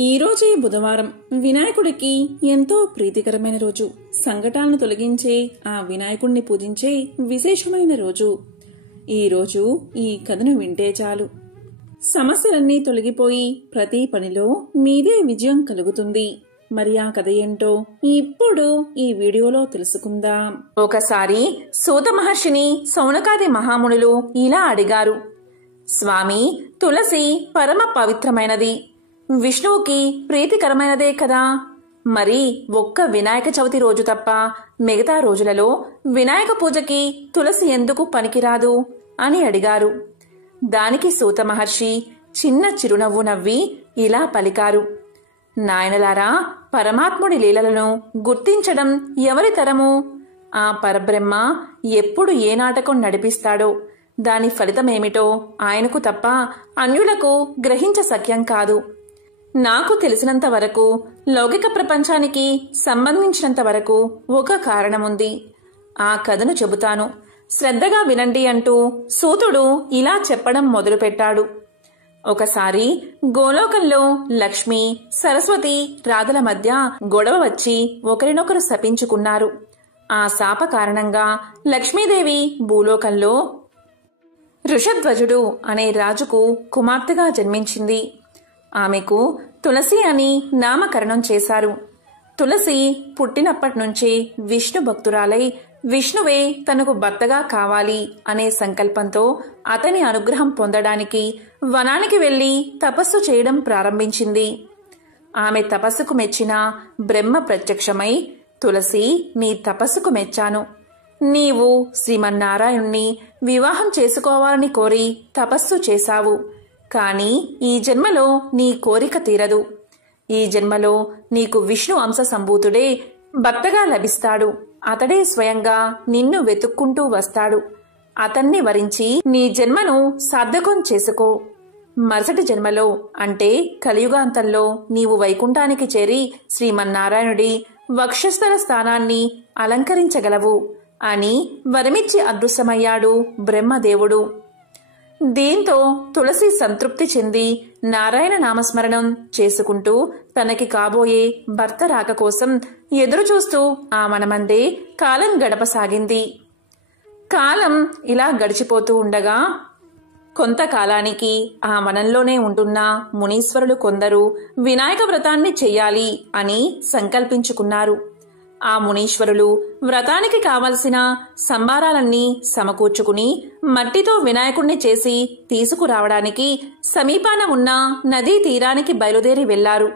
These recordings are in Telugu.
ఈరోజే బుధవారం వినాయకుడికి ఎంతో ప్రీతికరమైన రోజు. సంకటాలను తొలగించే ఆ వినాయకుడిని పూజించే విశేషమైన రోజు. ఈరోజు ఈ కథను వింటే చాలు, సమస్యలన్నీ తొలగిపోయి ప్రతి పనిలో మీదే విజయం కలుగుతుంది. మరి ఆ కథ ఏంటో ఇప్పుడు ఈ వీడియోలో తెలుసుకుందాం. ఒకసారి సూత మహర్షిని శౌనకాది మహామునులు ఇలా అడిగారు, స్వామి, తులసి పరమ పవిత్రమైనది, విష్ణువుకి ప్రీతికరమైనదే కదా. మరి ఒక్క వినాయక చవితి రోజు తప్ప మిగతా రోజులలో వినాయక పూజకి తులసి ఎందుకు పనికిరాదు అని అడిగారు. దానికి సూత మహర్షి చిన్న చిరునవ్వు నవ్వి ఇలా పలికారు, నాయనలారా, పరమాత్ముడి లీలలను గుర్తించడం ఎవరి తరము? ఆ పరబ్రహ్మ ఎప్పుడు ఏ నాటకం నడిపిస్తాడో దాని ఫలితమేమిటో ఆయనకు తప్ప అన్యులకు గ్రహించ సఖ్యం కాదు. నాకు తెలిసినంత వరకు, లౌకిక ప్రపంచానికి సంబంధించినంత వరకు ఒక కారణముంది. ఆ కథను చెబుతాను, శ్రద్ధగా వినండి అంటూ సూతుడు ఇలా చెప్పడం మొదలుపెట్టాడు. ఒకసారి గోలోకంలో లక్ష్మి, సరస్వతి, రాధల మధ్య గొడవ వచ్చి ఒకరినొకరు శపించుకున్నారు. ఆ శాప కారణంగా లక్ష్మీదేవి భూలోకంలో వృషధ్వజుడు అనే రాజుకు కుమార్తెగా జన్మించింది. ఆమెకు తులసి అని నామకరణం చేశారు. తులసి పుట్టినప్పటి నుంచే విష్ణు భక్తురాలై విష్ణువే తనకు భర్తగా కావాలి అనే సంకల్పంతో అతని అనుగ్రహం పొందడానికి వనానికి వెళ్లి తపస్సు చేయడం ప్రారంభించింది. ఆమె తపస్సుకు మెచ్చిన బ్రహ్మ ప్రత్యక్షమై, తులసి, నీ తపస్సుకు మెచ్చాను. నీవు శ్రీమన్నారాయణుణ్ణి వివాహం చేసుకోవాలని కోరి తపస్సు చేశావు. కాని ఈ జన్మలో నీ కోరిక తీరదు. ఈ జన్మలో నీకు విష్ణు అంశ సంభూతుడే భర్తగా లభిస్తాడు. అతడే స్వయంగా నిన్ను వెతుక్కుంటూ వస్తాడు. అతన్ని వరించి నీ జన్మను సార్థకం చేసుకో. మరుసటి జన్మలో అంటే కలియుగాంతంలో నీవు వైకుంఠానికి చేరి శ్రీమన్నారాయణుడి వక్షస్థల స్థానాన్ని అలంకరించగలవు అని వరమిచ్చి అదృశ్యమయ్యాడు బ్రహ్మదేవుడు. దీంతో తులసి సంతృప్తి చెంది నారాయణ నామస్మరణం చేసుకుంటూ తనకి కాబోయే భర్త రాక కోసం ఎదురుచూస్తూ ఆ మనమందే కాలం గడపసాగింది. కాలం ఇలా గడిచిపోతూ ఉండగా కొంతకాలానికి ఆ వనంలోనే ఉంటున్న మునీశ్వరులు కొందరు వినాయక వ్రతాన్ని చెయ్యాలి అని సంకల్పించుకున్నారు. ఆ మునీశ్వరులు వ్రతానికి కావలసిన సంభారాలన్నీ సమకూర్చుకుని మట్టితో వినాయకుణ్ణి చేసి తీసుకురావడానికి సమీపాన ఉన్న నదీ తీరానికి బయలుదేరి వెళ్లారు.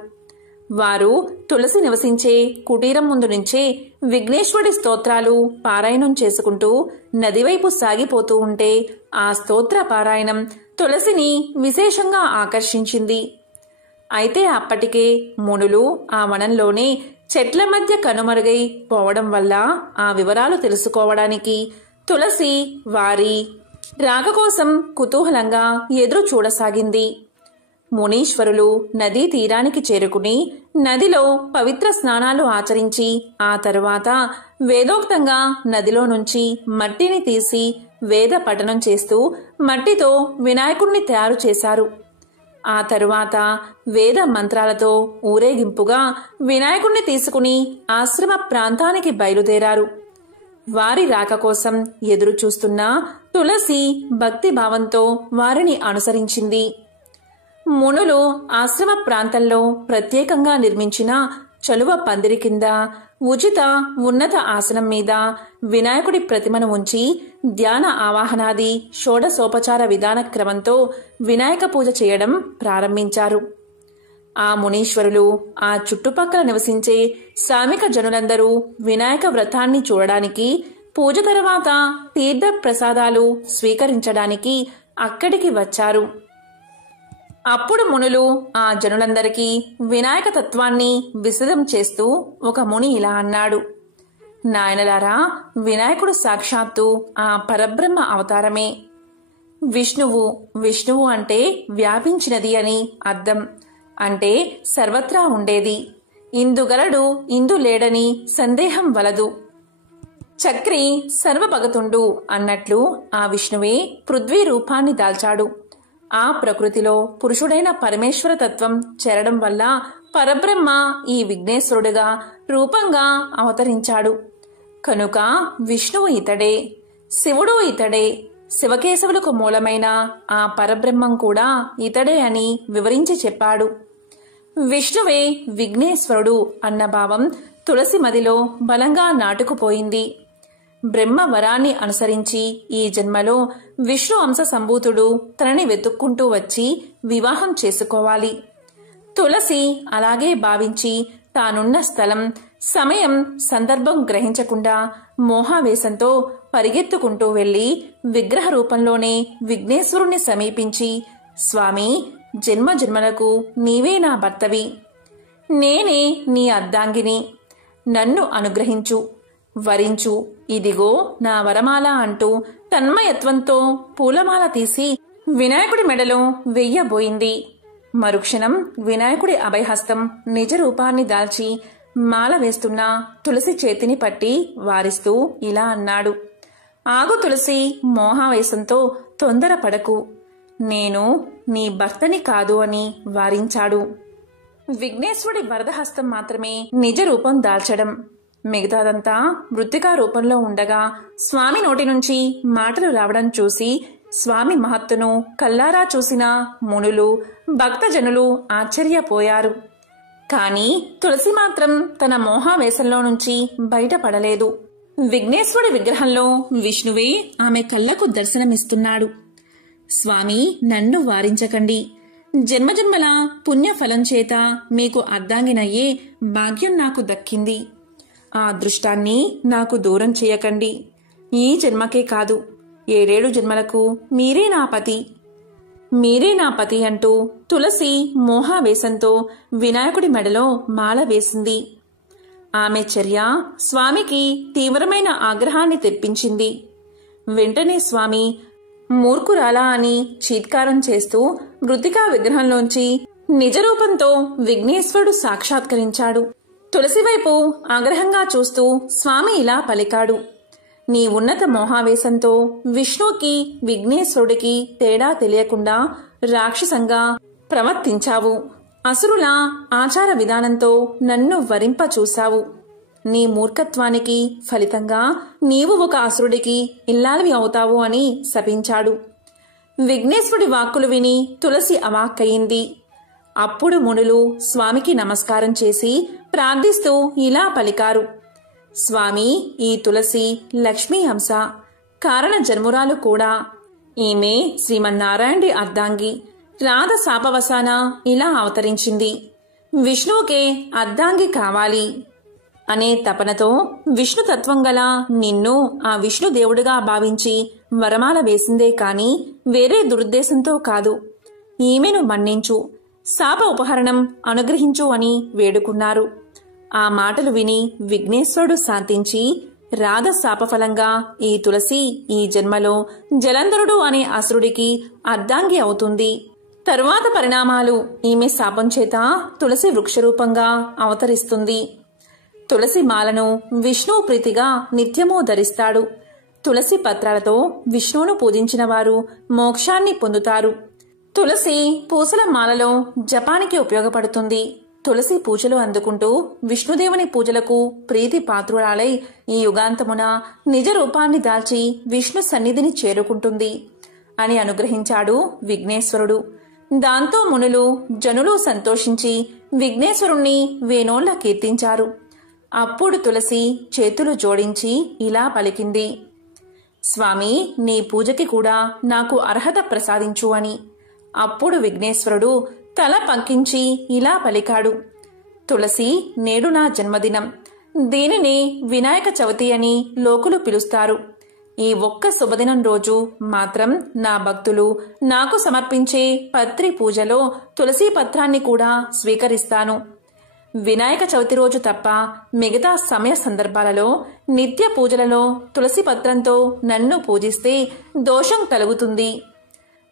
వారు తులసి నివసించే కుటీరం ముందు నుంచే విఘ్నేశ్వరుడి స్తోత్రాలు పారాయణం చేసుకుంటూ నదివైపు సాగిపోతూ ఉంటే ఆ స్తోత్ర పారాయణం తులసిని విశేషంగా ఆకర్షించింది. అయితే అప్పటికే మునులు ఆ వనంలోనే చెట్ల మధ్య కనుమరుగై పోవడం వల్ల ఆ వివరాలు తెలుసుకోవడానికి తులసి వారి రాక కోసం కుతూహలంగా ఎదురు చూడసాగింది. మునీశ్వరులు నదీ తీరానికి చేరుకుని నదిలో పవిత్ర స్నానాలు ఆచరించి ఆ తరువాత వేదోక్తంగా నదిలో నుంచి మట్టిని తీసి వేద పఠనం చేస్తూ మట్టితో వినాయకుణ్ణి తయారు చేశారు. ఆ తరువాత వేద మంత్రాలతో ఊరేగింపుగా వినాయకుణ్ణి తీసుకుని ఆశ్రమ ప్రాంతానికి బయలుదేరారు. వారి రాక కోసం ఎదురు చూస్తున్న తులసి భక్తి భావంతో వారిని అనుసరించింది. మునులు ఆశ్రమ ప్రాంతంలో ప్రత్యేకంగా నిర్మించిన చలువ పందిరి కింద ఉచిత ఉన్నత ఆసనం మీద వినాయకుడి ప్రతిమను ఉంచి ధ్యాన ఆవాహనాది షోడశోపచార విధాన క్రమంతో వినాయక పూజ చేయడం ప్రారంభించారు. ఆ మునీశ్వరులు ఆ చుట్టుపక్కల నివసించే శ్రామిక జనులందరూ వినాయక వ్రతాన్ని చూడడానికి, పూజ తర్వాత తీర్థ ప్రసాదాలు స్వీకరించడానికి అక్కడికి వచ్చారు. అప్పుడు మునులు ఆ జనులందరికీ వినాయక తత్వాన్ని విశదం చేస్తూ ఒక ముని ఇలా అన్నాడు, నాయనలారా, వినాయకుడు సాక్షాత్తు ఆ పరబ్రహ్మ అవతారమే. విష్ణువు అంటే వ్యాపించినది అని అర్థం. అంటే సర్వత్రా ఉండేది. ఇందుగలడు ఇందు లేడని సందేహం వలదు. చక్రి సర్వభగతుండు అన్నట్లు ఆ విష్ణువే పృథ్వీ రూపాన్ని దాల్చాడు. ఆ ప్రకృతిలో పురుషుడైన పరమేశ్వర తత్వం చేరడం వల్ల పరబ్రహ్మ ఈ విఘ్నేశ్వరుడుగా రూపంగా అవతరించాడు. కనుక విష్ణువు ఇతడే, శివుడు ఇతడే, శివకేశవులకు మూలమైన ఆ పరబ్రహ్మం కూడా ఇతడే అని వివరించి చెప్పాడు. విష్ణువే విఘ్నేశ్వరుడు అన్న భావం తులసి మదిలో బలంగా నాటుకుపోయింది. బ్రహ్మ వరాన్ని అనుసరించి ఈ జన్మలో విష్ణు అంశ సంభూతుడు తనని వెతుక్కుంటూ వచ్చి వివాహం చేసుకోవాలి. తులసి అలాగే భావించి తానున్న స్థలం, సమయం, సందర్భం గ్రహించకుండా మోహావేశంతో పరిగెత్తుకుంటూ వెళ్లి విగ్రహ రూపంలోనే విఘ్నేశ్వరుణ్ణి సమీపించి, స్వామి, జన్మ జన్మలకు నీవే నా భర్తవి, నేనే నీ అర్ధాంగిని, నన్ను అనుగ్రహించు, వరించు, ఇదిగో నా వరమాల అంటూ తన్మయత్వంతో పూలమాల తీసి వినాయకుడి మెడలో వెయ్యబోయింది. మరుక్షణం వినాయకుడి అభయహస్తం నిజ రూపాన్ని దాల్చి మాల వేస్తున్న తులసి చేతిని పట్టి వారిస్తూ ఇలా అన్నాడు. ఆగు తులసి, మోహావేశంతో తొందరపడకు, నేను నీ భర్తని కాదు అని వారించాడు. విఘ్నేశ్వరుడి వరదహస్తం మాత్రమే నిజ రూపం దాల్చడం, మిగతాదంతా మృత్తికా రూపంలో ఉండగా స్వామి నోటి నుంచి మాటలు రావడం చూసి స్వామి మహత్తును కల్లారా చూసిన మునులు, భక్తజనులు ఆశ్చర్యపోయారు. కాని తులసి మాత్రం తన మోహావేశంలో నుంచి బయటపడలేదు. విఘ్నేశ్వరుడి విగ్రహంలో విష్ణువే ఆమె కళ్ళకు దర్శనమిస్తున్నాడు. స్వామి, నన్ను వారించకండి, జన్మజన్మల పుణ్యఫలం చేత మీకు అర్ధాంగినయ్యే భాగ్యం నాకు దక్కింది. ఆ అదృష్టాన్ని నాకు దూరం చేయకండి. ఈ జన్మకే కాదు, 7 జన్మలకు మీరే నా పతి, మీరే నా పతి అంటూ తులసి మోహావేశంతో వినాయకుడి మెడలో మాల వేసింది. ఆమె చర్య స్వామికి తీవ్రమైన ఆగ్రహాన్ని తెప్పించింది. వెంటనే స్వామి మూర్ఖురాలా అని చీత్కారం చేస్తూ మృతికా విగ్రహంలోంచి నిజరూపంతో విఘ్నేశ్వరుడు సాక్షాత్కరించాడు. తులసి వైపు ఆగ్రహంగా చూస్తూ స్వామి ఇలా పలికాడు. నీ ఉన్నత మోహావేశంతో విష్ణువుకి, విఘ్నేశ్వరుడికి తేడా తెలియకుండా రాక్షసంగా ప్రవర్తించావు. అసురుల ఆచార విధానంతో నన్ను వరింప చూశావు. నీ మూర్ఖత్వానికి ఫలితంగా నీవు ఒక అసురుడికి ఇల్లాలివి అవుతావు అని శపించాడు. విఘ్నేశ్వరుడి వాక్కులు విని తులసి అవాక్కయింది. అప్పుడు మునులు స్వామికి నమస్కారం చేసి ప్రార్థిస్తూ ఇలా పలికారు. స్వామి, ఈ తులసి లక్ష్మీ అంశ, కారణ జన్మురాలు కూడా. ఈమె శ్రీమన్నారాయణుడి అర్ధాంగి. రాధ శాపవసాన ఇలా అవతరించింది. విష్ణువుకే అర్ధాంగి కావాలి అనే తపనతో విష్ణుతత్వం గల నిన్ను ఆ విష్ణుదేవుడిగా భావించి వరమాల వేసిందే కాని వేరే దురుద్దేశంతో కాదు. ఈమెను మన్నించు, శాప ఉపహరణం అనుగ్రహించు అని వేడుకున్నారు. ఆ మాటలు విని విఘ్నేశ్వరుడు శాంతించి, రాధ శాపఫలంగా ఈ తులసి ఈ జన్మలో జలంధరుడు అనే అసురుడికి అర్ధాంగి అవుతుంది. తరువాత పరిణామాలు ఈమె శాపం చేత తులసి వృక్షరూపంగా అవతరిస్తుంది. తులసి మాలను విష్ణువు ప్రీతిగా నిత్యమూ ధరిస్తాడు. తులసి పత్రాలతో విష్ణువును పూజించిన వారు మోక్షాన్ని పొందుతారు. తులసి పూసల మాలలో జపానికి ఉపయోగపడుతుంది. తులసి పూజలు అందుకుంటూ విష్ణుదేవుని పూజలకు ప్రీతి పాత్రురాలై ఈ యుగాంతమున నిజ రూపాన్ని దాల్చి విష్ణు సన్నిధిని చేరుకుంటుంది అని అనుగ్రహించాడు విఘ్నేశ్వరుడు. దాంతో మునులు, జనులు సంతోషించి విఘ్నేశ్వరుణ్ణి వేనోళ్ల కీర్తించారు. అప్పుడు తులసి చేతులు జోడించి ఇలా పలికింది. స్వామి, నీ పూజకి కూడా నాకు అర్హత ప్రసాదించు అని. అప్పుడు విఘ్నేశ్వరుడు తల పంకించి ఇలా పలికాడు. తులసి, నేడు నా జన్మదినం. దీనిని వినాయక చవితి అని లోకులు పిలుస్తారు. ఈ ఒక్క శుభదినం రోజు మాత్రం నా భక్తులు నాకు సమర్పించే పత్రి పూజలో తులసి పత్రాన్ని కూడా స్వీకరిస్తాను. వినాయక చవితి రోజు తప్ప మిగతా సమయ సందర్భాలలో నిత్య పూజలలో తులసి పత్రంతో నన్ను పూజిస్తే దోషం కలుగుతుంది.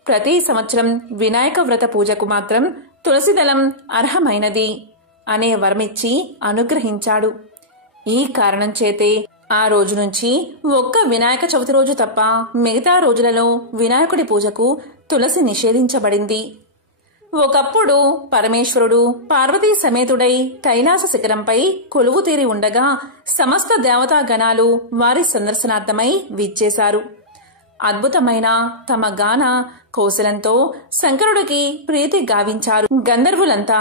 ప్రతి సంవత్సరం వినాయక వ్రత పూజకు మాత్రం తులసిదళం అర్హమైనది అనే వరమిచ్చి అనుగ్రహించాడు. ఈ కారణం చేతే ఆ రోజు నుంచి ఒక్క వినాయక చవితి రోజు తప్ప మిగతా రోజులలో వినాయకుడి పూజకు తులసి నిషేధించబడింది. ఒకప్పుడు పరమేశ్వరుడు పార్వతీ సమేతుడై కైలాస శిఖరంపై కొలువు తీరి ఉండగా సమస్త దేవతా గణాలు వారి సందర్శనార్థమై విచ్చేశారు. అద్భుతమైన తమ గాన కౌశలంతో శంకరుడికి ప్రీతి గావించారు. గంధర్వులంతా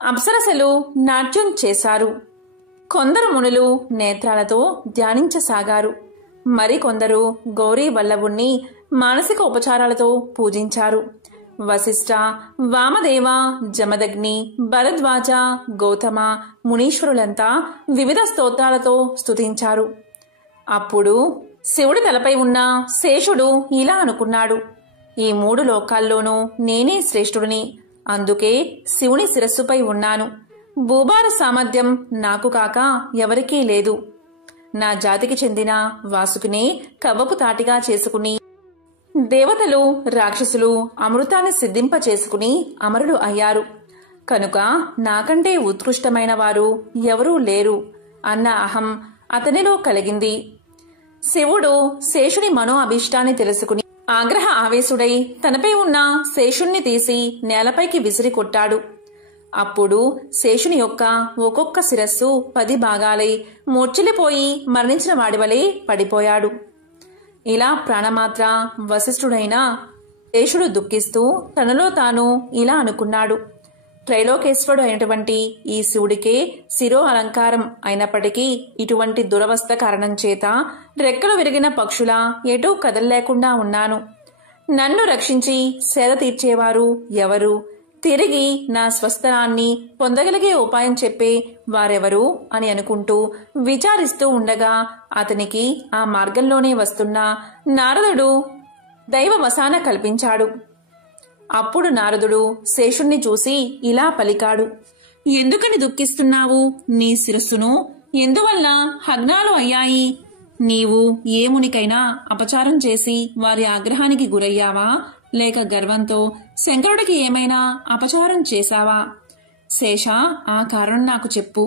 అప్సరసలు నాట్యం చేశారు. కొందరు మునులు నేత్రాలతో ధ్యానించసాగారు. మరికొందరు గౌరీ వల్లభుణ్ణి మానసిక ఉపచారాలతో పూజించారు. వశిష్ఠ, వామదేవ, జమదగ్ని, భరద్వాజ, గౌతమ మునీశ్వరులంతా వివిధ స్తోత్రాలతో స్తుతించారు. అప్పుడు శివుడి తలపై ఉన్న శేషుడు ఇలా అనుకున్నాడు, ఈ 3 లోకాల్లోనూ నేనే శ్రేష్ఠుడిని. అందుకే శివుని శిరస్సుపై ఉన్నాను. భూభార సామర్థ్యం నాకు కాక ఎవరికీ లేదు. నా జాతికి చెందిన వాసుకునే కవ్వపు తాటిగా చేసుకుని దేవతలు, రాక్షసులు అమృతాన్ని సిద్ధింప చేసుకుని అమరులు అయ్యారు. కనుక నాకంటే ఉత్కృష్టమైన వారు ఎవరూ లేరు అన్న అహం అతనిలో కలిగింది. శివుడు శేషుని మనో అభీష్టాన్ని తెలుసుకుని ఆగ్రహ ఆవేశుడై తనపై ఉన్న శేషుణ్ణి తీసి నేలపైకి విసిరి కొట్టాడు. అప్పుడు శేషుని యొక్క ఒక్కొక్క శిరస్సు 10 భాగాలై మూర్ఛిల్లిపోయి మరణించిన వాడివలే పడిపోయాడు. ఇలా ప్రాణమాత్ర వశిష్ఠుడైన శేషుడు దుఃఖిస్తూ తనలో తాను ఇలా అనుకున్నాడు, త్రైలోకేశ్వరుడు అయినటువంటి ఈ శివుడికే శిరో అలంకారం అయినప్పటికీ ఇటువంటి దురవస్థ కారణం చేత రెక్కలు విరిగిన పక్షులా ఎటూ కదలలేకుండా ఉన్నాను. నన్ను రక్షించి సేద తీర్చేవారు ఎవరు? తిరిగి నా స్వస్థలాన్ని పొందగలిగే ఉపాయం చెప్పే వారెవరు అని అనుకుంటూ విచారిస్తూ ఉండగా అతనికి ఆ మార్గంలోనే వస్తున్న నారదుడు దైవవసాన కల్పించాడు. అప్పుడు నారదుడు శేషుణ్ణి చూసి ఇలా పలికాడు, ఎందుకని దుఃఖిస్తున్నావు? నీ శిరస్సును ఎందువల్ల హగ్నాలు అయ్యాయి? నీవు ఏ మునికైనా అపచారం చేసి వారి ఆగ్రహానికి గురయ్యావా? లేక గర్వంతో శంకరుడికి ఏమైనా అపచారం చేశావా? శేష, ఆ కారణం నాకు చెప్పు,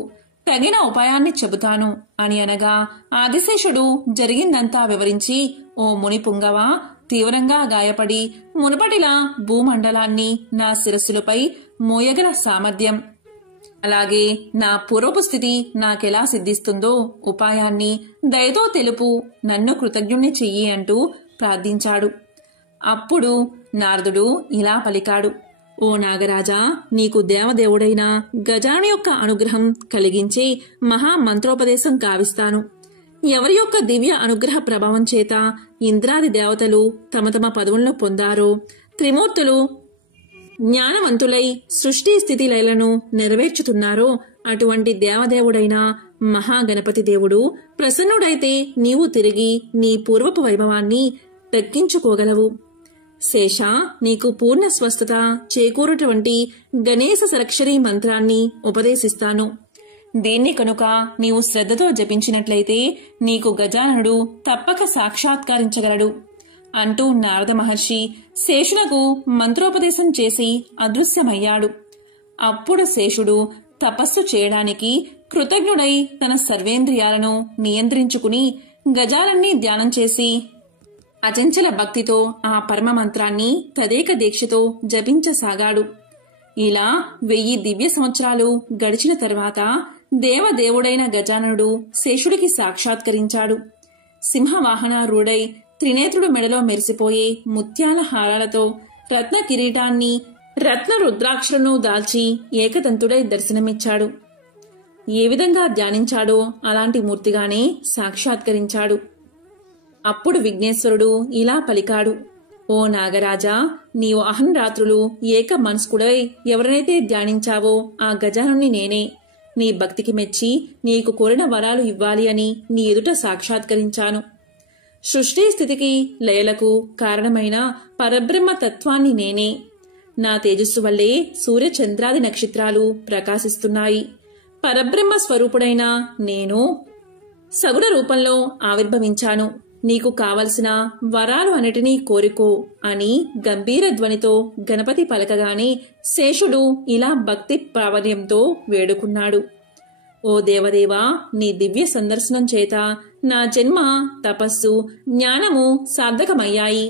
తగిన ఉపాయాన్ని చెబుతాను అని అనగా ఆదిశేషుడు జరిగిందంతా వివరించి, ఓ ముని పుంగవ, తీవ్రంగా గాయపడి మునుపటిలా భూమండలాన్ని నా శిరస్సులపై మోయగల సామర్థ్యం, అలాగే నా పూర్వపు స్థితి నాకెలా సిద్ధిస్తుందో ఉపాయాన్ని దయతో తెలుపు, నన్ను కృతజ్ఞుణ్ణి చెయ్యి అంటూ ప్రార్థించాడు. అప్పుడు నారదుడు ఇలా పలికాడు, ఓ నాగరాజా, నీకు దేవదేవుడైన గజానుని యొక్క అనుగ్రహం కలిగించి మహామంత్రోపదేశం కావిస్తాను. ఎవరి యొక్క దివ్య అనుగ్రహ ప్రభావం చేత ఇంద్రాది దేవతలు తమ తమ పదవులను పొందారో, త్రిమూర్తులు జ్ఞానవంతులై సృష్టి స్థితి లయలను నెరవేర్చుతున్నారో అటువంటి దేవదేవుడైన మహాగణపతి దేవుడు ప్రసన్నుడైతే నీవు తిరిగి నీ పూర్వపు వైభవాన్ని దక్కించుకోగలవు. శేష, నీకు పూర్ణ స్వస్థత చేకూరుటువంటి గణేశ సరక్షరీ మంత్రాన్ని ఉపదేశిస్తాను. దీన్ని కనుక నీవు శ్రద్ధతో జపించినట్లయితే నీకు గజాననుడు తప్పక సాక్షాత్కరించగలడు అంటూ నారద మహర్షి శేషునకు మంత్రోపదేశం చేసి అదృశ్యమయ్యాడు. అప్పుడు శేషుడు తపస్సు చేయడానికి కృతజ్ఞుడై తన సర్వేంద్రియాలను నియంత్రించుకుని గజాలన్నీ ధ్యానం చేసి అచంచల భక్తితో ఆ పరమ మంత్రాన్ని తదేక దీక్షతో జపించసాగాడు. ఇలా 1000 దివ్య సంవత్సరాలు గడిచిన తర్వాత దేవదేవుడైన గజాననుడు శేషుడికి సాక్షాత్కరించాడు. సింహవాహనారూఢై త్రినేత్రుడు మెడలో మెరిసిపోయే ముత్యాల హారాలతో రత్న కిరీటాన్ని రత్న రుద్రాక్షలను దాల్చి ఏకదంతుడై దర్శనమిచ్చాడు. ఏ విధంగా ధ్యానించాడో అలాంటి మూర్తిగానే సాక్షాత్కరించాడు. అప్పుడు విఘ్నేశ్వరుడు ఇలా పలికాడు, ఓ నాగరాజా, నీవు అహంరాత్రులు ఏక మనస్కుడై ఎవరినైతే ధ్యానించావో ఆ గజానుని నేనే. నీ భక్తికి మెచ్చి నీకు కోరిన వరాలు ఇవ్వాలి అని నీ ఎదుట సాక్షాత్కరించాను. సృష్టి స్థితికి లయలకు కారణమైన పరబ్రహ్మ తత్వాన్ని నేనే. నా తేజస్సు వల్లే సూర్యచంద్రాది నక్షత్రాలు ప్రకాశిస్తున్నాయి. పరబ్రహ్మ స్వరూపుడైన నేను సగుణ రూపంలో ఆవిర్భవించాను. నీకు కావలసిన వరాలు అన్నిటినీ కోరుకో అని గంభీర ధ్వనితో గణపతి పలకగానే శేషుడు ఇలా భక్తి ప్రావణ్యంతో వేడుకున్నాడు, ఓ దేవదేవా, నీ దివ్య సందర్శనం చేత నా జన్మ, తపస్సు, జ్ఞానము సార్థకమయ్యాయి.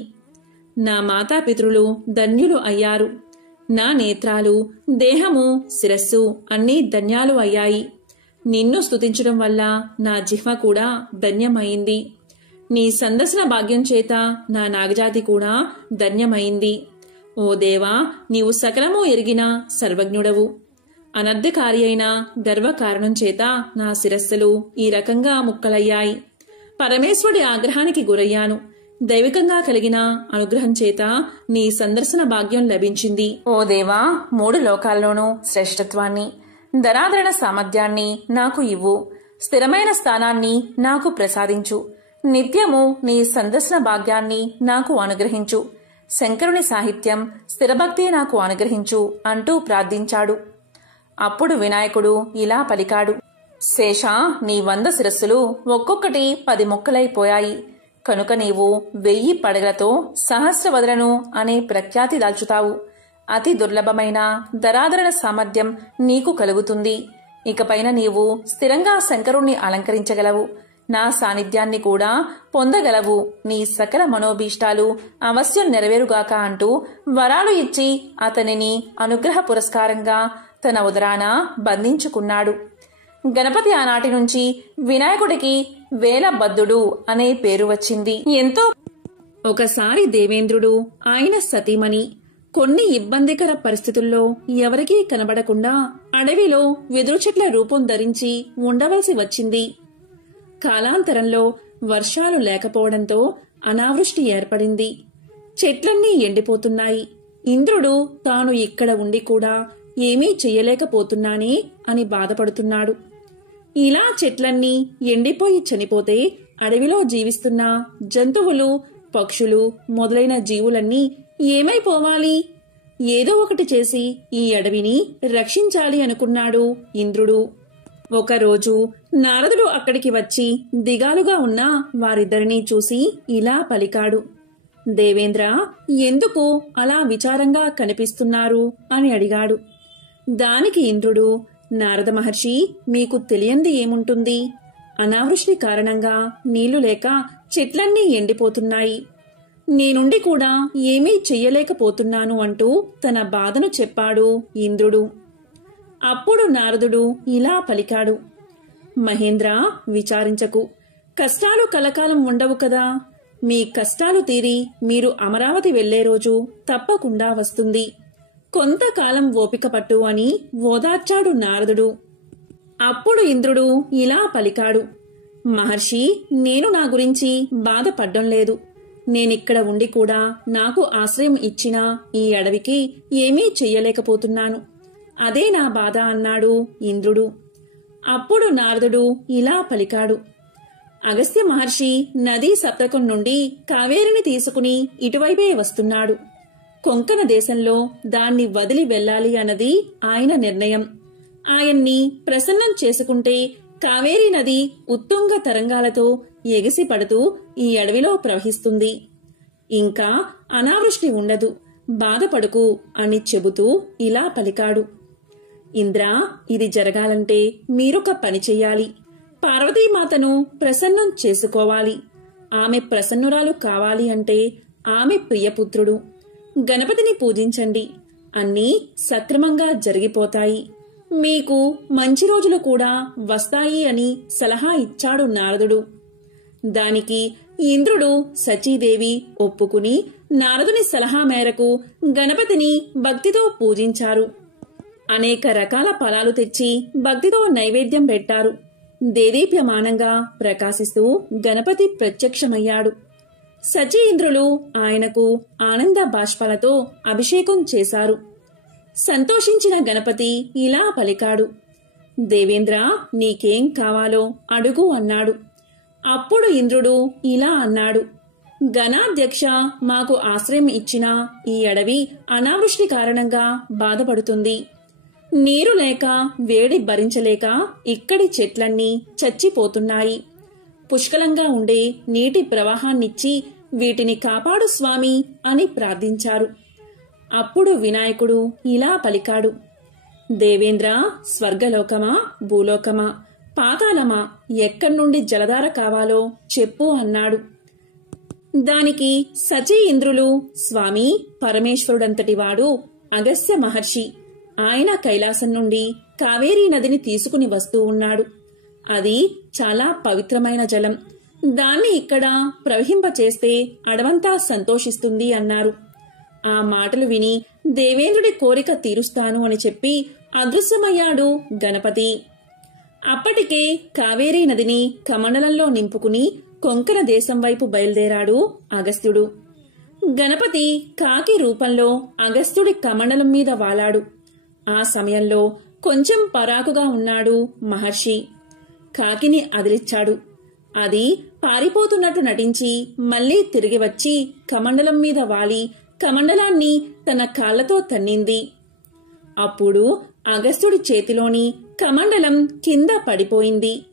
నా మాతాపితృలు ధన్యులు అయ్యారు. నా నేత్రాలు, దేహము, శిరస్సు అన్నీ ధన్యాలు అయ్యాయి. నిన్ను స్తుతించడం వల్ల నా జిహ్వ కూడా ధన్యమైంది. నీ సందర్శన భాగ్యం చేత నా నాగజాతి కూడా ధన్యమైంది. ఓ దేవా, నీవు సకలము ఎరిగిన సర్వజ్ఞుడవు. అనర్థకారి అయిన గర్వకారణం చేత నా శిరస్సులు ఈ రకంగా ముక్కలయ్యాయి. పరమేశ్వరుడి ఆగ్రహానికి గురయ్యాను. దైవికంగా కలిగిన అనుగ్రహం చేత నీ సందర్శన భాగ్యం లభించింది. ఓ దేవా, 3 లోకాల్లోనూ శ్రేష్ఠత్వాన్ని, ధనాధరణ సామర్థ్యాన్ని నాకు ఇవ్వు. స్థిరమైన స్థానాన్ని నాకు ప్రసాదించు. నిత్యము నీ సందర్శన భాగ్యాన్ని నాకు అనుగ్రహించు. శంకరుని సాహిత్యం, స్థిరభక్తి నాకు అనుగ్రహించు అంటూ ప్రార్థించాడు. అప్పుడు వినాయకుడు ఇలా పలికాడు. శేష, నీ 100 శిరస్సులు ఒక్కొక్కటి 10 ముక్కలైపోయాయి. కనుక నీవు 1000 పడగలతో సహస్రవదనను అనే ప్రఖ్యాతి దాల్చుతావు. అతి దుర్లభమైన ధరాధరణ సామర్థ్యం నీకు కలుగుతుంది. ఇకపైన నీవు స్థిరంగా శంకరుణ్ణి అలంకరించగలవు. నా సాన్నిధ్యాన్ని కూడా పొందగలవు. నీ సకల మనోభీష్టాలు అవశ్యం నెరవేరుగాక అంటూ వరాలు ఇచ్చి అతనిని అనుగ్రహ పురస్కారంగా తన ఉదరాన బంధించుకున్నాడు. గణపతి ఆనాటి నుంచి వినాయకుడికి వేలబద్ధుడు అనే పేరు వచ్చింది. ఒకసారి దేవేంద్రుడు, ఆయన సతీమణి కొన్ని ఇబ్బందికర పరిస్థితుల్లో ఎవరికీ కనబడకుండా అడవిలో వెదురు చెట్ల రూపం ధరించి ఉండవలసి వచ్చింది. కాలాంతరంలో వర్షాలు లేకపోవడంతో అనావృష్టి ఏర్పడింది. చెట్లన్నీ ఎండిపోతున్నాయి. ఇంద్రుడు తాను ఇక్కడ ఉండి కూడా ఏమీ చెయ్యలేకపోతున్నానే అని బాధపడుతున్నాడు. ఇలా చెట్లన్నీ ఎండిపోయి చనిపోతే అడవిలో జీవిస్తున్న జంతువులు, పక్షులు మొదలైన జీవులన్నీ ఏమైపోవాలి? ఏదో ఒకటి చేసి ఈ అడవిని రక్షించాలి అనుకున్నాడు ఇంద్రుడు. ఒకరోజు నారదుడు అక్కడికి వచ్చి దిగాలుగా ఉన్న వారిద్దరినీ చూసి ఇలా పలికాడు. దేవేంద్ర, ఎందుకు అలా విచారంగా కనిపిస్తున్నారు అని అడిగాడు. దానికి ఇంద్రుడు, నారద మహర్షి, మీకు తెలియంది ఏముంటుంది? అనావృష్టి కారణంగా నీళ్లు లేక చెట్లన్నీ ఎండిపోతున్నాయి. నేనుండి కూడా ఏమీ చెయ్యలేకపోతున్నాను అంటూ తన బాధను చెప్పాడు ఇంద్రుడు. అప్పుడు నారదుడు ఇలా పలికాడు. మహేంద్ర, విచారించకు. కష్టాలు కలకాలం ఉండవు కదా. మీ కష్టాలు తీరి మీరు అమరావతి వెళ్లే రోజు తప్పకుండా వస్తుంది. కొంతకాలం ఓపిక పట్టు అని ఓదార్చాడు నారదుడు. అప్పుడు ఇంద్రుడు ఇలా పలికాడు. మహర్షి, నేను నా గురించి బాధపడ్డం లేదు. నేనిక్కడ ఉండి కూడా నాకు ఆశ్రయం ఇచ్చిన ఈ అడవికి ఏమీ చెయ్యలేకపోతున్నాను. అదే నా బాధ అన్నాడు ఇంద్రుడు. అప్పుడు నారదుడు ఇలా పలికాడు. అగస్త్య మహర్షి నదీ సప్తకం నుండి కావేరిని తీసుకుని ఇటువైపే వస్తున్నాడు. కొంకణ దేశంలో దాన్ని వదిలి వెళ్లాలి అన్నది ఆయన నిర్ణయం. ఆయన్ని ప్రసన్నం చేసుకుంటే కావేరీ నది ఉత్తుంగ తరంగాలతో ఎగిసి పడుతూ ఈ అడవిలో ప్రవహిస్తుంది. ఇంకా అనావృష్టి ఉండదు. బాధపడుకు అని చెబుతూ ఇలా పలికాడు. ఇంద్ర, ఇది జరగాలంటే మీరొక పని చెయ్యాలి. పార్వతీమాతను ప్రసన్నం చేసుకోవాలి. ఆమె ప్రసన్నురాలు కావాలి అంటే ఆమె ప్రియపుత్రుడు గణపతిని పూజించండి. అన్నీ సక్రమంగా జరిగిపోతాయి. మీకు మంచి రోజులు కూడా వస్తాయి అని సలహా ఇచ్చాడు నారదుడు. దానికి ఇంద్రుడు, సచీదేవి ఒప్పుకుని నారదుని సలహా మేరకు గణపతిని భక్తితో పూజించారు. అనేక రకాల ఫలాలు తెచ్చి భక్తితో నైవేద్యం పెట్టారు. దేదీప్యమానంగా ప్రకాశిస్తూ గణపతి ప్రత్యక్షమయ్యాడు. సచీంద్రులు ఆయనకు ఆనంద బాష్పాలతో అభిషేకం చేశారు. సంతోషించిన గణపతి ఇలా పలికాడు. దేవేంద్ర, నీకేం కావాలో అడుగు అన్నాడు. అప్పుడు ఇంద్రుడు ఇలా అన్నాడు. గణాధ్యక్ష, మాకు ఆశ్రయం ఇచ్చిన ఈ అడవి అనావృష్టి కారణంగా బాధపడుతుంది. నీరు లేక వేడి భరించలేక ఇక్కడి చెట్లన్నీ చచ్చిపోతున్నాయి. పుష్కలంగా ఉండే నీటి ప్రవాహాన్నిచ్చి వీటిని కాపాడు స్వామి అని ప్రార్థించారు. అప్పుడు వినాయకుడు ఇలా పలికాడు. దేవేంద్ర, స్వర్గలోకమా, భూలోకమా, పాతాళమా, ఎక్కడ్నుండి జలధార కావాలో చెప్పు అన్నాడు. దానికి సచీ ఇంద్రులు, స్వామి పరమేశ్వరుడంతటివాడు అగస్త్య మహర్షి, ఆయన కైలాసం నుండి కావేరీ నదిని తీసుకుని వస్తూ ఉన్నాడు. అది చాలా పవిత్రమైన జలం, దాన్ని ఇక్కడ ప్రవహింపచేస్తే అడవంతా సంతోషిస్తుంది అన్నారు. ఆ మాటలు విని దేవేంద్రుడి కోరిక తీరుస్తాను అని చెప్పి అదృశ్యమయ్యాడు గణపతి. అప్పటికే కావేరీ నదిని కమండలంలో నింపుకుని కొంకణ దేశం వైపు బయలుదేరాడు అగస్త్యుడు. గణపతి కాకి రూపంలో అగస్త్యుడి కమండలం మీద వాలాడు. ఆ సమయంలో కొంచెం పరాకుగా ఉన్నాడు మహర్షి. కాకిని అదిలిచ్చాడు. అది పారిపోతున్నట్టు నటించి మళ్లీ తిరిగి వచ్చి కమండలం మీద వాలి కమండలాన్ని తన కాళ్లతో తన్నింది. అప్పుడు అగస్త్యుడి చేతిలోని కమండలం కింద పడిపోయింది.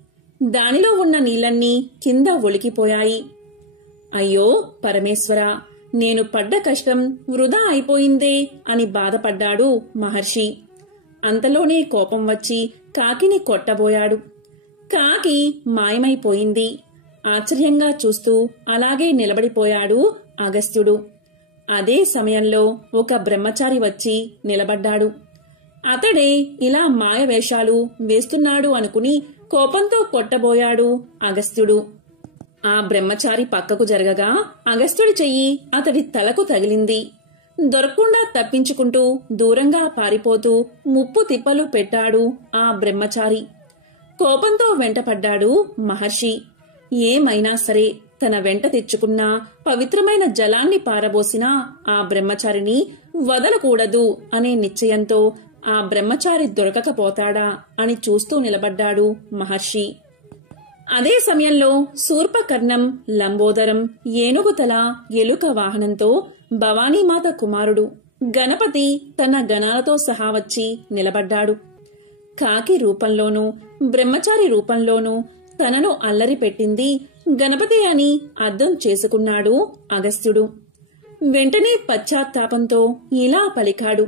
దానిలో ఉన్న నీళ్లన్నీ కింద ఒలికిపోయాయి. అయ్యో పరమేశ్వరా, నేను పడ్డ కష్టం వృధా అయిపోయిందే అని బాధపడ్డాడు మహర్షి. అంతలోనే కోపం వచ్చి కాకిని కొట్టబోయాడు. కాకి మాయమైపోయింది. ఆశ్చర్యంగా చూస్తూ అలాగే నిలబడిపోయాడు అగస్త్యుడు. అదే సమయంలో ఒక బ్రహ్మచారి వచ్చి నిలబడ్డాడు. అతడే ఇలా మాయవేషాలు వేస్తున్నాడు అనుకుని కోపంతో కొట్టబోయాడు అగస్త్యుడు. ఆ బ్రహ్మచారి పక్కకు జరగగా అగస్త్యుడి చెయ్యి అతడి తలకు తగిలింది. దొరకకుండా తప్పించుకుంటూ దూరంగా పారిపోతూ ముప్పు తిప్పలు పెట్టాడు ఆ బ్రహ్మచారి. కోపంతో వెంటపడ్డాడు మహర్షి. ఏమైనా సరే తన వెంట తెచ్చుకున్న పవిత్రమైన జలాన్ని పారబోసినా ఆ బ్రహ్మచారిని వదలకూడదు అనే నిశ్చయంతో ఆ బ్రహ్మచారి దొరకకపోతాడా అని చూస్తూ నిలబడ్డాడు మహర్షి. అదే సమయంలో శూర్పకర్ణం, లంబోదరం, ఏనుగుతల, ఎలుక వాహనంతో భవానీమాత కుమారుడు గణపతి తన గణాలతో సహా వచ్చి నిలబడ్డాడు. కాకి రూపంలోనూ బ్రహ్మచారి రూపంలోనూ తనను అల్లరి పెట్టింది గణపతి అని అర్థం చేసుకున్నాడు అగస్త్యుడు. వెంటనే పశ్చాత్తాపంతో ఇలా పలికాడు.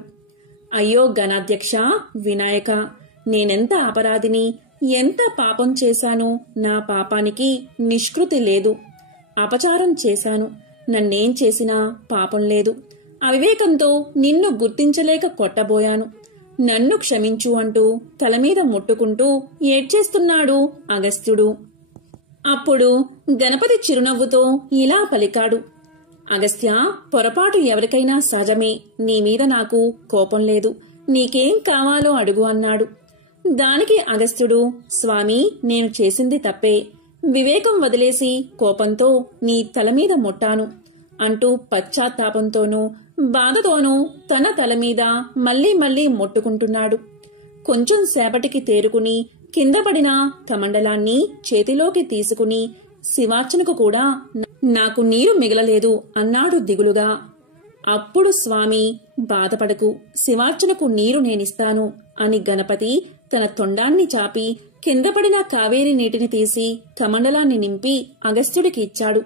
అయ్యో గణాధ్యక్ష, వినాయక, నేనెంత అపరాధిని, ఎంత పాపం చేశాను. నా పాపానికి నిష్కృతి లేదు. అపచారం చేశాను. నన్నేం చేసినా పాపం లేదు. అవివేకంతో నిన్ను గుర్తించలేక కొట్టబోయాను. నన్ను క్షమించు అంటూ తలమీద ముట్టుకుంటూ ఏడ్చేస్తున్నాడు అగస్త్యుడు. అప్పుడు గణపతి చిరునవ్వుతో ఇలా పలికాడు. అగస్త్య, పొరపాటు ఎవరికైనా సహజమే. నీమీద నాకు కోపం లేదు. నీకేం కావాలో అడుగు అన్నాడు. దానికి అగస్త్యుడు, స్వామి, నేను చేసింది తప్పే. వివేకం వదిలేసి కోపంతో నీ తలమీద ముట్టాను అంటూ పశ్చాత్తాపంతోనూ బాధతోనూ తన తలమీద మళ్లీ మళ్లీ ముట్టుకుంటున్నాడు. కొంచెం సేపటికి తేరుకుని కిందపడిన కమండలాన్ని చేతిలోకి తీసుకుని శివార్చనకు కూడా నాకు నీరు మిగలలేదు అన్నాడు దిగులుగా. అప్పుడు స్వామి, బాధపడకు, శివార్చనకు నీరు నేనిస్తాను అని గణపతి తన తొండాన్ని చాపి కిందపడిన కావేరి నీటిని తీసి కమండలాన్ని నింపి అగస్త్యుడికి ఇచ్చాడు.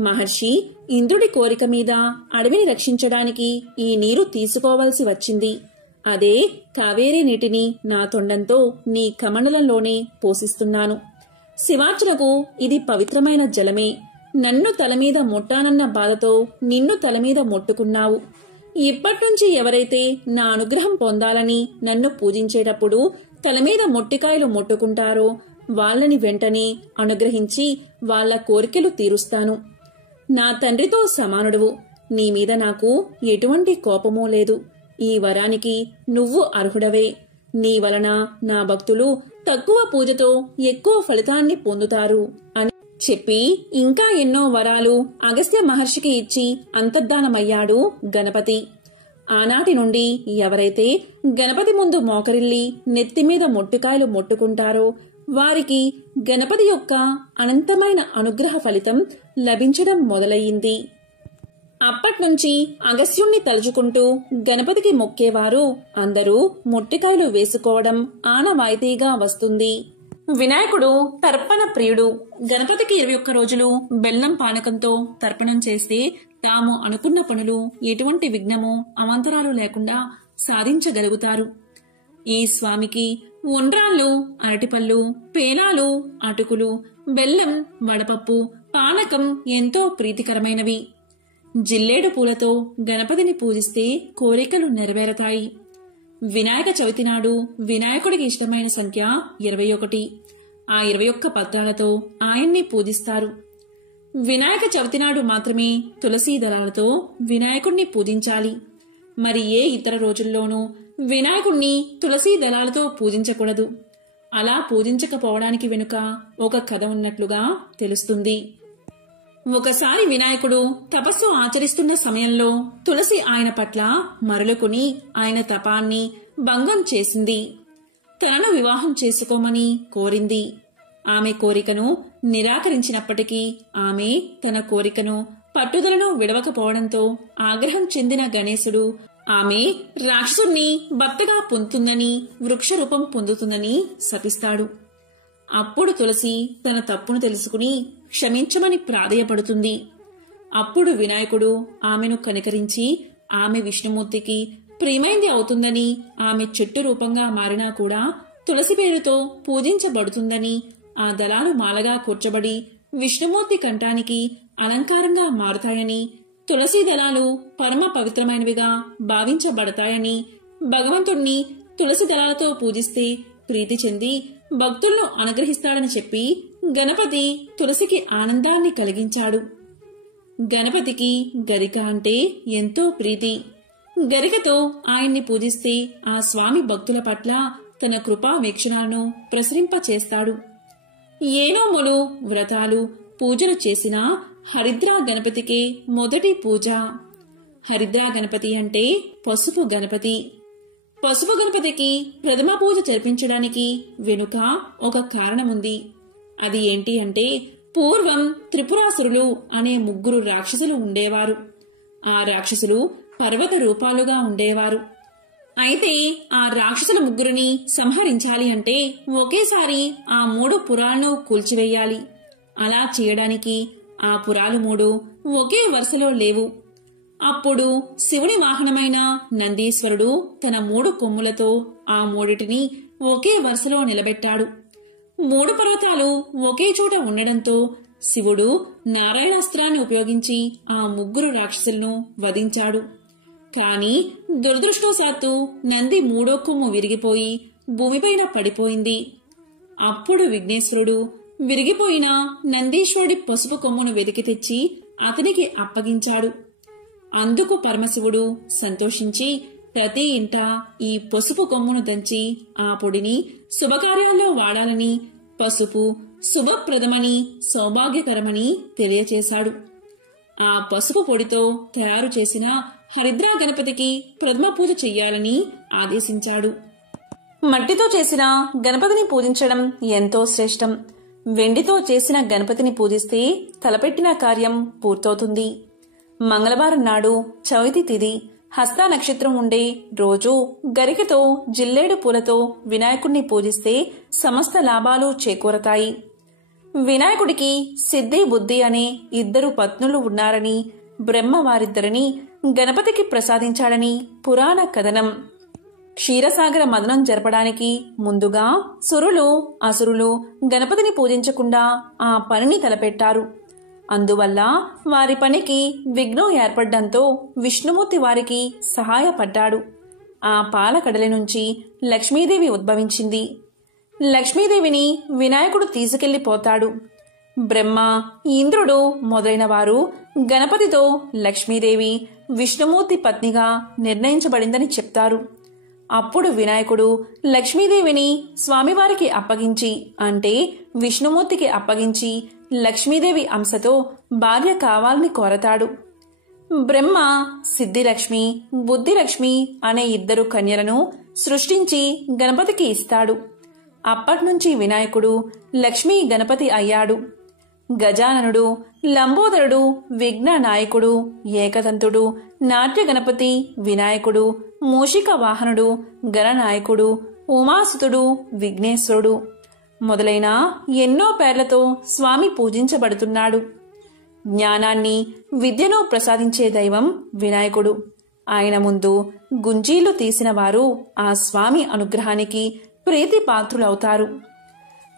మహర్షి ఇంద్రుడి కోరిక మీద అడవిని రక్షించడానికి ఈ నీరు తీసుకోవాల్సి వచ్చింది. అదే కావేరీ నీటిని నా తొండంతో నీ కమండలంలోనే పోసిస్తున్నాను. శివార్చనకు ఇది పవిత్రమైన జలమే. నన్ను తలమీద ముట్టానన్న బాధతో నిన్ను తలమీద ముట్టుకున్నావు. ఇప్పట్నుంచి ఎవరైతే నా అనుగ్రహం పొందాలని నన్ను పూజించేటప్పుడు తలమీద మొట్టికాయలు ముట్టుకుంటారో వాళ్ళని వెంటనే అనుగ్రహించి వాళ్ల కోరికలు తీరుస్తాను. నా తండ్రితో సమానుడువు. నీమీద నాకు ఎటువంటి కోపమూ లేదు. ఈ వరానికి నువ్వు అర్హుడవే. నీ వలన నా భక్తులు తక్కువ పూజతో ఎక్కువ ఫలితాన్ని పొందుతారు అని చెప్పి ఇంకా ఎన్నో వరాలు అగస్త్య మహర్షికి ఇచ్చి అంతర్ధానమయ్యాడు గణపతి. ఆనాటి నుండి ఎవరైతే గణపతి ముందు మోకరిల్లి నెత్తిమీద మొట్టికాయలు ముట్టుకుంటారో వారికి గణపతి యొక్క అనంతమైన అనుగ్రహ ఫలితం లభించడం మొదలయ్యింది. అప్పట్నుంచి అగస్త్యుణ్ణి తలుచుకుంటూ గణపతికి మొక్కేవారు అందరూ మొట్టికాయలు వేసుకోవడం ఆనవాయితీగా వస్తుంది. వినాయకుడు తర్పణ ప్రియుడు. గణపతికి 21 రోజులు బెల్లం పానకంతో తర్పణం చేస్తే తాము అనుకున్న పనులు ఎటువంటి విఘ్నము అవాంతరాలు లేకుండా సాధించగలుగుతారు. ఈ స్వామికి ఉండ్రాళ్ళు, అరటిపళ్ళు, పేలాలు, అటుకులు, బెల్లం, వడపప్పు, పానకం ఎంతో ప్రీతికరమైనవి. జిల్లేడు పూలతో గణపతిని పూజిస్తే కోరికలు నెరవేరతాయి. వినాయక చవితి నాడు వినాయకుడికి ఇష్టమైన సంఖ్య 21. ఆ 21 పత్రాలతో ఆయన్ని పూజిస్తారు. వినాయక చవితి నాడు మాత్రమే తులసీ దళాలతో వినాయకుణ్ణి పూజించాలి. మరి ఏ ఇతర రోజుల్లోనూ వినాయకుణ్ణి తులసీ దళాలతో పూజించకూడదు. అలా పూజించకపోవడానికి వెనుక ఒక కథ ఉన్నట్లుగా తెలుస్తుంది. ఒకసారి వినాయకుడు తపస్సు ఆచరిస్తున్న సమయంలో తులసి ఆయన పట్ల మరలుకుని ఆయన తపాన్ని భంగం చేసింది. తనను వివాహం చేసుకోమని కోరింది. ఆమె కోరికను నిరాకరించినప్పటికీ ఆమె తన కోరికను పట్టుదలను విడవకపోవడంతో ఆగ్రహం చెందిన గణేశుడు ఆమె రాక్షసుణ్ణి భర్తగా పొందుతుందని, వృక్షరూపం పొందుతుందని శపిస్తాడు. అప్పుడు తులసి తన తప్పును తెలుసుకుని క్షమించమని ప్రాధేయపడుతుంది. అప్పుడు వినాయకుడు ఆమెను కనికరించి ఆమె విష్ణుమూర్తికి ప్రియమైంది అవుతుందని, ఆమె చెట్టు రూపంగా మారినా కూడా తులసి పేరుతో పూజించబడుతుందని, ఆ దళాలు మాలగా కూర్చబడి విష్ణుమూర్తి కంఠానికి అలంకారంగా మారుతాయని, తులసి దళాలు పరమ పవిత్రమైనవిగా భావించబడతాయని, భగవంతుణ్ణి తులసి దళాలతో పూజిస్తే ప్రీతి చెంది భక్తులను అనుగ్రహిస్తాడని చెప్పి గణపతి తులసికి ఆనందాన్ని కలిగించాడు. గణపతికి గరిక అంటే ఎంతో ప్రీతి. గరికతో ఆయన్ని పూజిస్తే ఆ స్వామి భక్తుల పట్ల తన కృపా వీక్షణాలను ప్రసరింపచేస్తాడు. ఏ నోములు, వ్రతాలు, పూజలు చేసినా హరిద్రా గణపతికే మొదటి పూజ. హరిద్రా గణపతి అంటే పసుపు గణపతి. పసుపు గణపతికి ప్రథమ పూజ జరిపించడానికి వెనుక ఒక కారణముంది. అది ఏంటి అంటే, పూర్వం త్రిపురాసురులు అనే 3 రాక్షసులు ఉండేవారు. ఆ రాక్షసులు పర్వత రూపాలుగా ఉండేవారు. అయితే ఆ రాక్షసుల 3 సంహరించాలి అంటే ఒకేసారి ఆ 3 పురాలను కూల్చివేయాలి. అలా చేయడానికి ఆ పురాలు 3 ఒకే వరుసలో లేవు. అప్పుడు శివుని వాహనమైన నందీశ్వరుడు తన 3 కొమ్ములతో ఆ 3 ఒకే వరుసలో నిలబెట్టాడు. 3 పర్వతాలు ఒకే చోట ఉండడంతో శివుడు నారాయణాస్త్రాన్ని ఉపయోగించి ఆ 3 రాక్షసులను వధించాడు. కాని దురదృష్టవశాత్తు నంది 3వ కొమ్ము విరిగిపోయి భూమిపైన పడిపోయింది. అప్పుడు విఘ్నేశ్వరుడు విరిగిపోయిన నందీశ్వరుడి పసుపు కొమ్మును వెతికి తెచ్చి అతనికి అప్పగించాడు. అందుకు పరమశివుడు సంతోషించి ప్రతి ఇంట ఈ పసుపు కొమ్మును దంచి ఆ పొడిని శుభకార్యాల్లో వాడాలని, పసుపు శుభప్రదమని, సౌభాగ్యకరమని తెలియచేశాడు. ఆ పసుపు పొడితో తయారు చేసిన హరిద్రా గణపతికి ప్రథమ పూజ చెయ్యాలని ఆదేశించాడు. మట్టితో చేసిన గణపతిని పూజించడం ఎంతో శ్రేష్టం. వెండితో చేసిన గణపతిని పూజిస్తే తలపెట్టిన కార్యం పూర్తవుతుంది. మంగళవారం నాడు చవితి తిథి, హస్త నక్షత్రం ఉండే రోజు గరికతో జిల్లేడు పూలతో వినాయకుడిని పూజిస్తే సమస్త లాభాలు చేకూరతాయి. వినాయకుడికి సిద్ధి, బుద్ధి అనే 2 పత్నులు ఉన్నారని, బ్రహ్మ వారిద్దరిని గణపతికి ప్రసాదించాడని పురాణ కథనం. క్షీరసాగర మదనం జరపడానికి ముందుగా సురులు, అసురులు గణపతిని పూజించకుండా ఆ పనిని తలపెట్టారు. అందువల్ల వారి పనికి విఘ్నం ఏర్పడ్డంతో విష్ణుమూర్తి వారికి సహాయపడ్డాడు. ఆ పాలకడలి నుంచి లక్ష్మీదేవి ఉద్భవించింది. లక్ష్మీదేవిని వినాయకుడు తీసుకెళ్లిపోతాడు. బ్రహ్మ, ఇంద్రుడు మొదలైన వారు గణపతితో లక్ష్మీదేవి విష్ణుమూర్తి పత్నిగా నిర్ణయించబడిందని చెప్తారు. అప్పుడు వినాయకుడు లక్ష్మీదేవిని స్వామివారికి అప్పగించి, అంటే విష్ణుమూర్తికి అప్పగించి లక్ష్మీదేవి అంశతో భార్య కావాలని కోరతాడు. బ్రహ్మ సిద్ధిలక్ష్మి, బుద్ధిలక్ష్మి అనే 2 కన్యలను సృష్టించి గణపతికి ఇస్తాడు. అప్పట్నుంచి వినాయకుడు లక్ష్మీ గణపతి అయ్యాడు. గజాననుడు, లంబోదరుడు, విఘ్న నాయకుడు, ఏకదంతుడు, నాట్య గణపతి, వినాయకుడు, మూషిక వాహనుడు, గణనాయకుడు, ఉమాసుతుడు, విఘ్నేశ్వరుడు మొదలైన ఎన్నో పేర్లతో స్వామి పూజించబడుతున్నాడు. జ్ఞానాన్ని, విద్యను ప్రసాదించే దైవం వినాయకుడు. ఆయన ముందు గుంజీలు తీసిన వారు ఆ స్వామి అనుగ్రహానికి ప్రీతి పాత్రులవుతారు.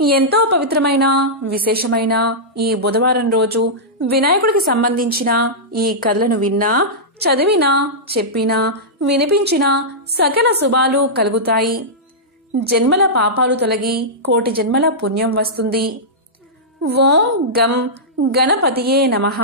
ఎంతో పవిత్రమైన విశేషమైన ఈ బుధవారం రోజు వినాయకుడికి సంబంధించిన ఈ కథలను విన్నా, చదివినా, చెప్పినా, వినిపించినా సకల శుభాలు కలుగుతాయి. జన్మల పాపాలు తొలగి కోటి జన్మల పుణ్యం వస్తుంది. ఓం గం గణపతియే నమః.